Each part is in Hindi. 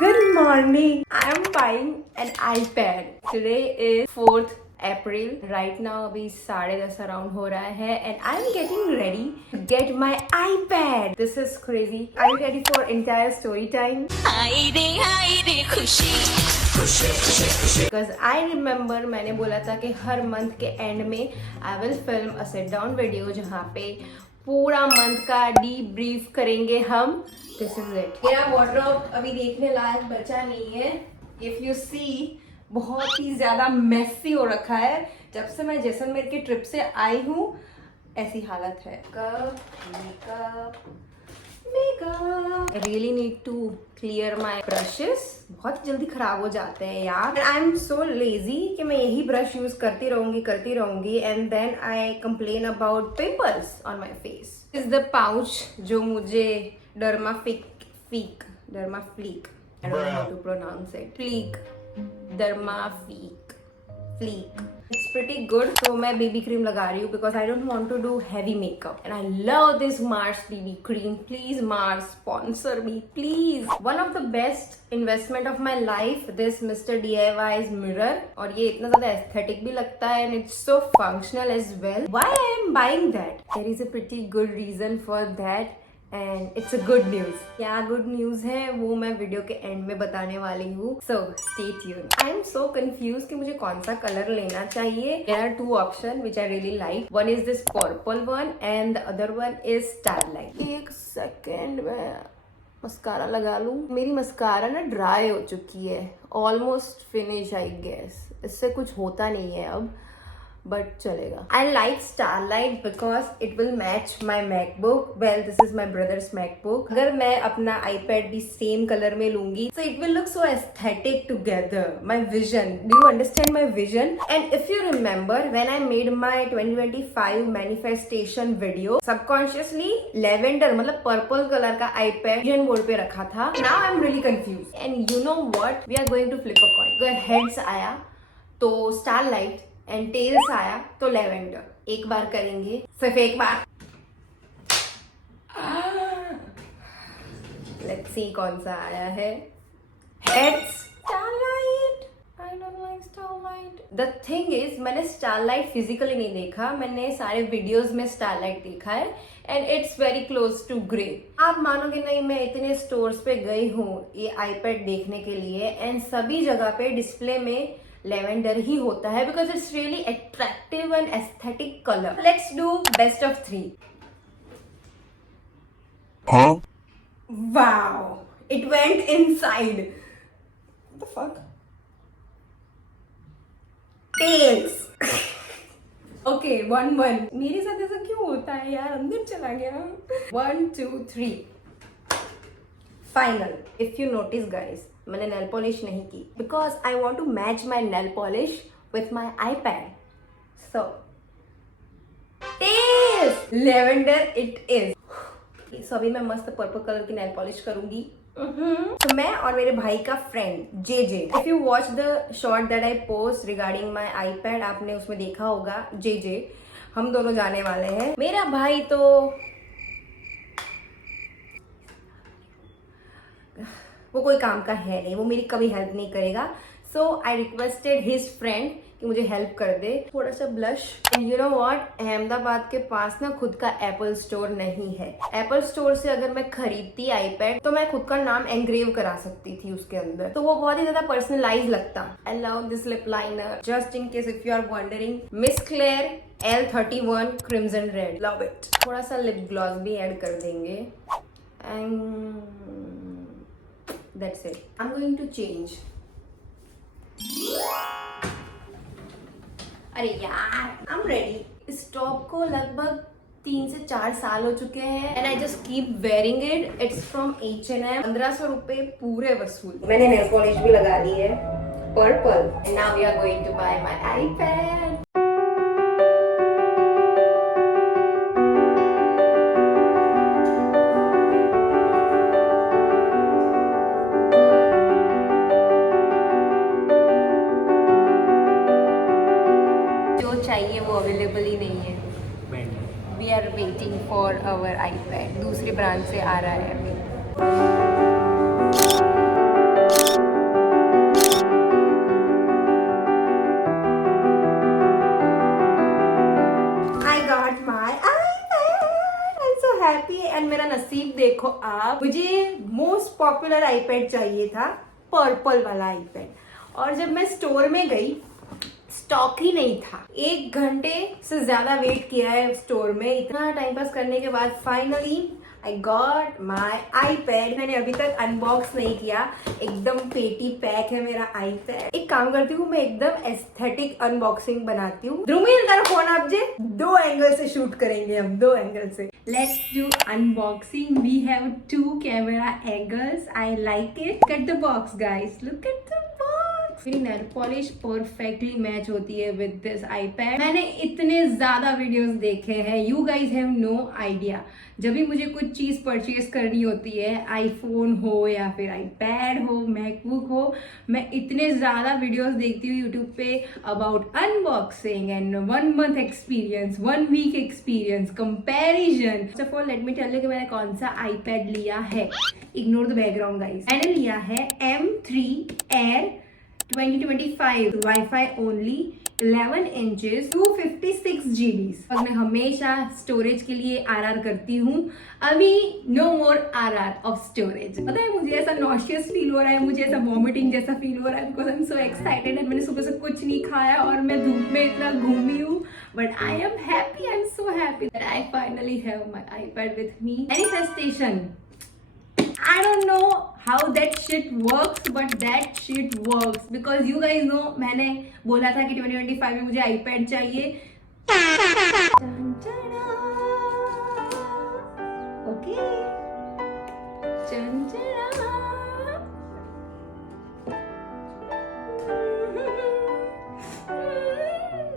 Good morning. I am buying an iPad. Today is 4th April. Right now अभी 10:30 around हो रहा है and I am getting ready to get my iPad. This is crazy. Are you ready for entire story time? हाय रे खुशी Because I remember मैंने बोला था कि हर मंथ के एंड में I will film a sit down video जहाँ पे पूरा मंथ का डीब्रीफ करेंगे हम. This is it. मेरा वार्डरोब अभी देखने लायक बचा नहीं है. If you see, बहुत ही ज्यादा मेसी हो रखा है. जब से मैं जैसलमेर की ट्रिप से आई हूँ ऐसी हालत है. Makeup I really need to clear my brushes. बहुत जल्दी खराब हो जाते हैं यार. I am so lazy कि मैं यही ब्रश यूज करती रहूंगी and then I complain about pimples on my face. This is the pouch जो मुझे Dermafleek. I don't know how to pronounce it. Dermafleek. It's pretty good. So मैं BB cream लगा रही हूँ because I don't want to do heavy makeup. And I love this Mars BB cream. Please Mars sponsor me, please. One of the best investment of my life. This Mr. DIY's mirror. और ये इतना ज़्यादा aesthetic भी लगता है and it's so functional as well. Why I am buying that? There is a pretty good reason for that. And it's a good news. क्या गुड न्यूज है वो मैं वीडियो के एंड में बताने वाली हूँ. So stay tuned. I am so confuse कि मुझे कौन सा कलर लेना चाहिए. There are two option which I really like. One is this purple one and the other one is starlight. एक सेकेंड में मस्कारा लगा लूं. मेरी मस्कारा ना ड्राई हो चुकी है. Almost finish I guess. इससे कुछ होता नहीं है अब बट चलेगा. I like starlight because it will match my MacBook. Well this is my brothers MacBook. अगर मैं अपना आईपैड भी सेम कलर में लूंगी so it will look so aesthetic together. My vision. Do you understand my vision? And if you remember when I made my 2025 manifestation video, subconsciously lavender मतलब पर्पल कलर का आईपैड विजन बोर्ड पे रखा था. Now I'm really confused. And you know what? We are going to flip a coin. अगर heads आया तो स्टारलाइट एंड टेल्स आया तो लेवेंडर. एक बार करेंगे, सिर्फ एक बार. लेट्स सी कौन सा आया है. Heads starlight. I don't like starlight. The thing is मैंने स्टारलाइट फिजिकली नहीं देखा. मैंने सारे वीडियोस में स्टारलाइट देखा है and it's very close to grey. आप मानोगे नहीं, मैं इतने स्टोर्स पे गई हूँ ये आईपैड देखने के लिए एंड सभी जगह पे डिस्प्ले में लेवेंडर ही होता है because it's really attractive and aesthetic colour. Let's do best of 3. Wow, it went inside. What the fuck. Tails. Okay 1-1. मेरे साथ ऐसा क्यों होता है यार. अंदर चला गया. 1 2 3 final. If you notice guys मैंने नेल पॉलिश नहीं की because I want to match my nail polish with my iPad. So tells lavender it is. So अभी मैं मस्त पर्पल कलर की नेल पॉलिश करूंगी. तो मैं और मेरे भाई का friend JJ. If you watch the short that I post regarding my iPad, आपने उसमें देखा होगा जेजे. हम दोनों जाने वाले हैं. मेरा भाई तो वो कोई काम का है नहीं, वो मेरी कभी हेल्प नहीं करेगा. सो आई रिक्वेस्टेड हिज फ्रेंड कि मुझे हेल्प कर दे. थोड़ा सा blush. And you know what, Ahmedabad के पास ना खुद का एप्पल स्टोर नहीं है. एप्पल स्टोर से अगर मैं खरीदती आईपैड तो मैं खुद का नाम एंग्रेव करा सकती थी उसके अंदर, तो वो बहुत ही ज्यादा पर्सनलाइज लगता. I love this lip liner. Just in case if you are wondering, Miss Claire L31 crimson red. Love it. थोड़ा सा लिप ग्लॉस भी ऐड कर देंगे and that's it. I'm going to change. अरे यार, I'm ready. इस टॉप को लगभग 3 से 4 साल हो चुके हैं and I just keep wearing it. It's from H&M. 1500 रुपए पूरे वसूल. मैंने नेल पॉलिश भी लगा ली है purple. And now we are going to buy my iPad. चाहिए वो अवेलेबल ही नहीं है. We are waiting for our iPad. दूसरी ब्रांच से आ रहा है अभी. आप, मुझे मोस्ट पॉपुलर आईपैड चाहिए था, पर्पल वाला आईपैड। और जब मैं स्टोर में गई, स्टॉक ही नहीं था। 1 घंटे से ज्यादा वेट किया है स्टोर में। इतना टाइम पास करने के बाद finally I got my iPad. मैंने अभी तक अनबॉक्स नहीं किया, एकदम पेटी पैक है मेरा आईपैड। एक काम करती हूँ, मैं एकदम एस्थेटिक अनबॉक्सिंग बनाती हूँ। ध्रुमिल करो फोन आप जे 2 एंगल से शूट करेंगे हम, 2 एंगल से। Let's do unboxing. We have 2 camera angles. I like it. Look at the box guys, look at the box. मेरी नेल पॉलिश परफेक्टली मैच होती है विद दिस आईपैड। मैंने इतने ज्यादा वीडियोस देखे हैं, you guys have no idea. जब भी मुझे कुछ चीज परचेज करनी होती है, आईफोन हो या फिर आईपैड हो, मैकबुक हो, मैं इतने ज्यादा वीडियोस देखती हूँ यूट्यूब पे about unboxing and 1 month experience, 1 week experience, comparison. First of all let me tell you कि मैंने कौन सा आईपैड लिया है। Ignore the background guys. मैंने लिया है M3 Air 2025 WiFi only, 11 inches, 256 GB। और मैं हमेशा स्टोरेज के लिए RR करती हूँ। अभी no more RR of storage. पता है मुझे ऐसा नॉशियस फील हो रहा है, मुझे ऐसा वॉमिटिंग जैसा फील हो रहा है because I am so excited. मैंने सुबह से कुछ नहीं खाया और मैं धूप में इतना घूमी हूँ, but I am happy, I am so happy that I finally have my iPad with me. Manifestation, I don't know how that shit works, but that shit works because you guys know मैंने बोला था कि 2025 में मुझे iPad चाहिए। ओके,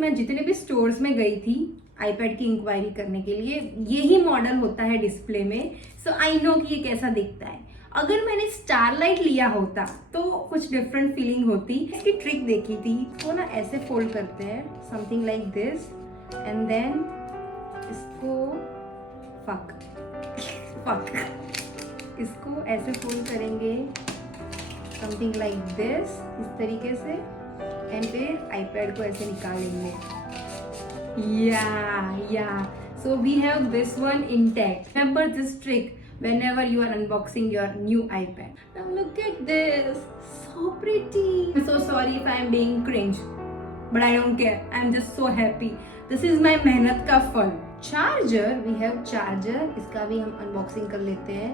मैं जितने भी स्टोर्स में गई थी आईपैड की इंक्वायरी करने के लिए, यही मॉडल होता है डिस्प्ले में। सो आई नो कि ये कैसा दिखता है। अगर मैंने स्टारलाइट लिया होता तो कुछ डिफरेंट फीलिंग होती। इसकी ट्रिक देखी थी, इसको ना ऐसे फोल्ड करते हैं, something like this, and then इसको इसको ऐसे फोल्ड करेंगे, समथिंग लाइक दिस, इस तरीके से, एंड फिर आईपैड को ऐसे निकालेंगे। Yeah. So we have this one intact. Remember this trick whenever you are unboxing your new iPad. Now look at this. So pretty. I'm so sorry if I am being cringe. But I don't care. I'm just so happy. This is my मेहनत का फल. Charger. We have charger. इसका भी हम unboxing कर लेते हैं.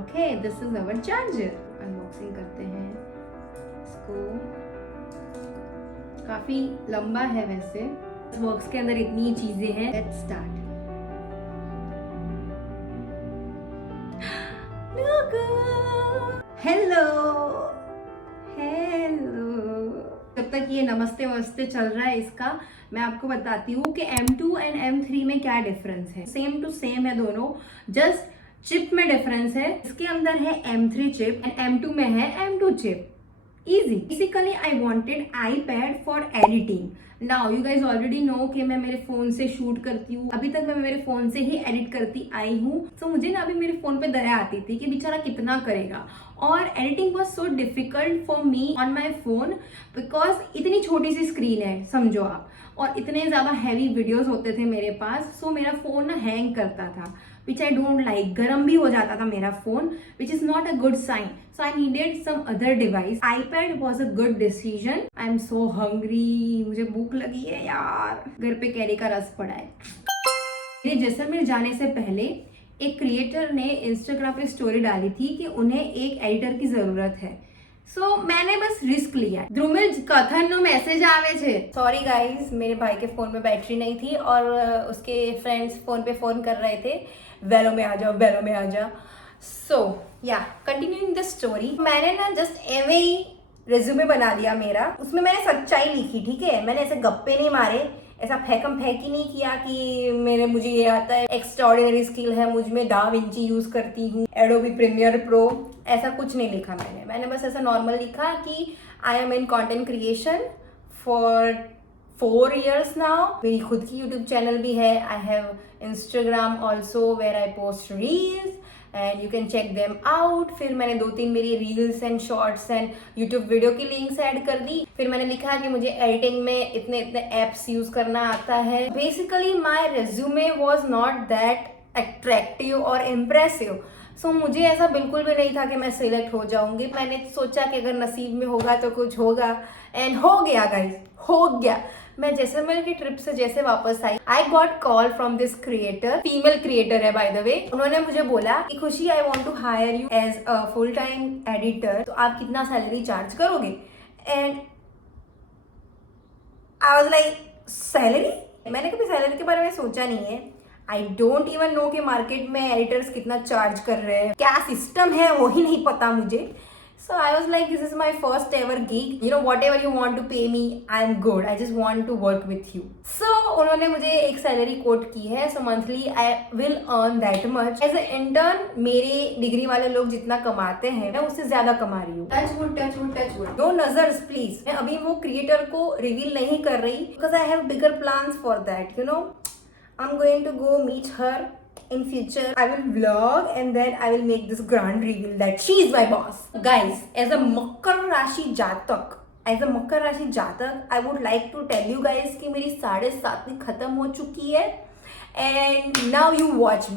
Okay. This is our charger. Unboxing करते हैं इसको। काफी लंबा है वैसे। इस बॉक्स के अंदर इतनी चीजें हैं। Let's start. हेलो जब तक ये नमस्ते वमस्ते चल रहा है इसका, मैं आपको बताती हूँ कि M2 एंड M3 में क्या डिफरेंस है। सेम टू सेम है दोनों, जस्ट चिप में डिफरेंस है। इसके अंदर है M3 चिप एंड M2 में है M2 chip. Easy. Basically, I wanted iPad for editing. Now you guys already know कि मैं मेरे फोन से शूट करती हूँ। अभी तक मैं मेरे फोन से ही एडिट करती आई हूँ। तो मुझे ना अभी मेरे फोन पे दया आती थी कि बेचारा कितना करेगा, और editing was so difficult for me on my phone because इतनी छोटी सी स्क्रीन है, समझो आप, और इतने ज्यादा हैवी वीडियोस होते थे मेरे पास। सो मेरा फोन ना हैंग करता था, विच आई डोंट लाइक। गर्म भी हो जाता था मेरा phone, which is not a good sign. So I needed some other device. iPad was a good decision. I am so hungry. मुझे भूख लगी है यार। घर पे कैरी का रस पड़ा है। मेरे जैसलमेर जाने से पहले एक क्रिएटर ने इंस्टाग्राम पे स्टोरी डाली थी कि उन्हें एक एडिटर की जरूरत है। सो मैंने बस रिस्क लिया। ध्रुमिल कथन नो मैसेज आवे छे। सॉरी गाइस, मेरे भाई के फोन में बैटरी नहीं थी और उसके फ्रेंड्स फोन पे फोन कर रहे थे, वेलो में आ जाओ, वेलो में आ जाओ। सो या कंटिन्यूइंग द स्टोरी, मैंने ना जस्ट एवे ही रेज्यूमे बना दिया मेरा। उसमें मैंने सच्चाई लिखी, ठीक है। मैंने ऐसे गप्पे नहीं मारे, ऐसा फेंकम फेंकी नहीं किया कि मुझे ये आता है, एक्स्ट्राऑर्डिनरी स्किल है मुझ में, दा विंची यूज करती हूँ, एडोबी प्रीमियर प्रो, ऐसा कुछ नहीं लिखा मैंने बस ऐसा नॉर्मल लिखा कि I am in content creation for 4 years now. मेरी खुद की यूट्यूब चैनल भी है। I have Instagram also where I post reels and you can check them out. फिर मैंने 2-3 मेरी reels and shorts and YouTube video की लिंक्स ऐड कर दी। फिर मैंने लिखा कि मुझे एडिटिंग में इतने एप्स यूज करना आता है। Basically my resume was not that attractive और इम्प्रेसिव। सो मुझे ऐसा बिल्कुल भी नहीं था कि मैं सिलेक्ट हो जाऊंगी। मैंने सोचा कि अगर नसीब में होगा तो कुछ होगा, एंड हो गया गाइस, हो गया। मैं जैसलमेर की ट्रिप से जैसे वापस आई, I got call from this creator, female creator है बाय द वे। उन्होंने मुझे बोला कि Khushi, I want to hire you as a full time editor, तो आप कितना सैलरी चार्ज करोगे? And I was like, salary? मैंने कभी सैलरी के बारे में सोचा नहीं है। आई डोंट इवन नो कि मार्केट में एडिटर्स कितना चार्ज कर रहे हैं, क्या सिस्टम है वो ही नहीं पता मुझे। So I was like, this is my first ever gig, you know, whatever you want to pay me, I am good, I just want to work with you. So उन्होंने मुझे एक सैलरी कोट की है। So monthly I will earn that much. As a intern मेरे डिग्री वाले लोग जितना कमाते हैं, मैं उससे ज्यादा कमा रही हूँ। Touch wood, touch wood, touch wood. No नजर्स प्लीज। मैं अभी वो क्रिएटर को रिवील नहीं कर रही, because I have bigger plans for that, you know. I'm going to go meet her in future. I will vlog and then I will make this grand reveal that she is my boss. Guys, as a Makar Rashi Jatak, I would like to tell you guys कि मेरी 7.5वीं खत्म हो चुकी है, and now you watch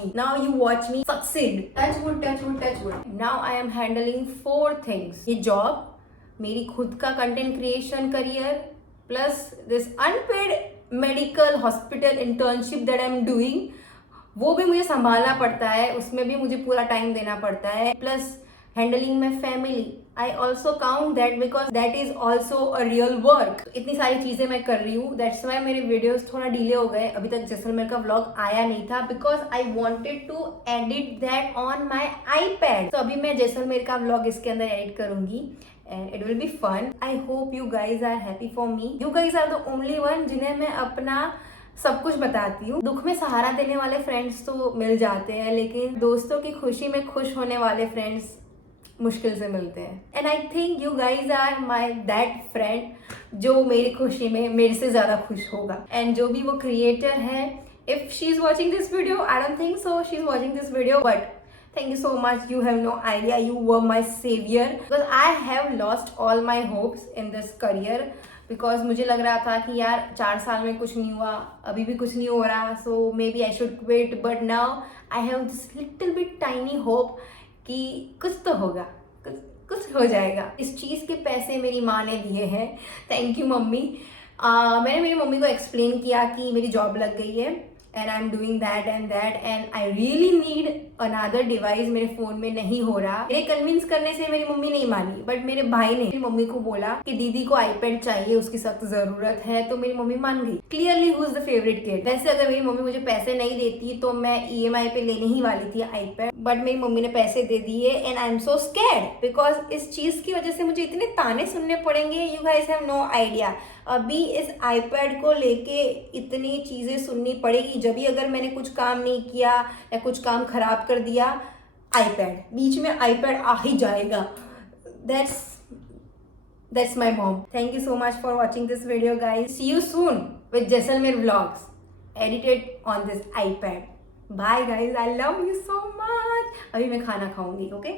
me succeed. Touch wood, touch wood, touch wood. Now I am handling 4 things. ये job, मेरी खुद का content creation career, plus this unpaid medical hospital internship that I am doing, वो भी मुझे संभालना पड़ता है, उसमें भी मुझे पूरा टाइम देना पड़ता है, plus handling my family. I also count that because that is also a real work. इतनी सारी चीजें मैं कर रही हूँ, दैट्स वाई मेरे वीडियोस थोड़ा डिले हो गए, अभी तक जैसलमेर का व्लॉग आया नहीं था, because I wanted to edit that on my iPad। तो अभी मैं जैसलमेर का व्लॉग इसके अंदर एडिट करूंगी and it will be fun. I hope you guys are happy for me. You guys are the only one जिन्हें मैं अपना सब कुछ बताती हूँ। दुख में सहारा देने वाले फ्रेंड्स तो मिल जाते हैं, लेकिन दोस्तों की खुशी में खुश होने वाले फ्रेंड्स मुश्किल से मिलते हैं। And I think you guys are my that friend जो मेरी खुशी में मेरे से ज्यादा खुश होगा। एंड जो भी वो क्रिएटर है, if she is watching this video, I don't think so she is watching this video, but thank you so much. You have no idea, you were my savior, because I have lost all my hopes in this career, because मुझे लग रहा था कि यार 4 साल में कुछ नहीं हुआ, अभी भी कुछ नहीं हो रहा, so maybe I should quit, but now I have this little bit tiny hope कि कुछ तो होगा, कुछ हो जाएगा। इस चीज़ के पैसे मेरी माँ ने दिए हैं, थैंक यू मम्मी। मैंने मेरी मम्मी को एक्सप्लेन किया कि मेरी जॉब लग गई है and I'm doing that and I really need another device, मेरे फोन में नहीं हो रहा। मेरे कन्विंस करने से मेरी मम्मी नहीं मानी, बट मेरे भाई ने मेरी मम्मी को बोला कि दीदी को iPad चाहिए, उसकी सख्त जरूरत है, तो मेरी मम्मी मान गई। Clearly who is the favourite kid. वैसे अगर मेरी मम्मी मुझे पैसे नहीं देती तो मैं EMI पे लेने ही वाली थी iPad, बट मेरी मम्मी ने पैसे दे दिए, and I am so scared because इस चीज की वजह से मुझे इतने ताने सुनने पड़ेंगे, you guys have no idea. अभी इस iPad को लेके इतनी चीजें सुननी पड़ेगी, जब भी अगर मैंने कुछ काम नहीं किया या कुछ काम खराब कर दिया, iPad बीच में iPad आ ही जाएगा। That's my mom. Thank you so much for watching this video, guys. See you soon with Jaisalmer vlogs edited on this iPad. Bye guys, I love you so much. अभी मैं खाना खाऊंगी, okay?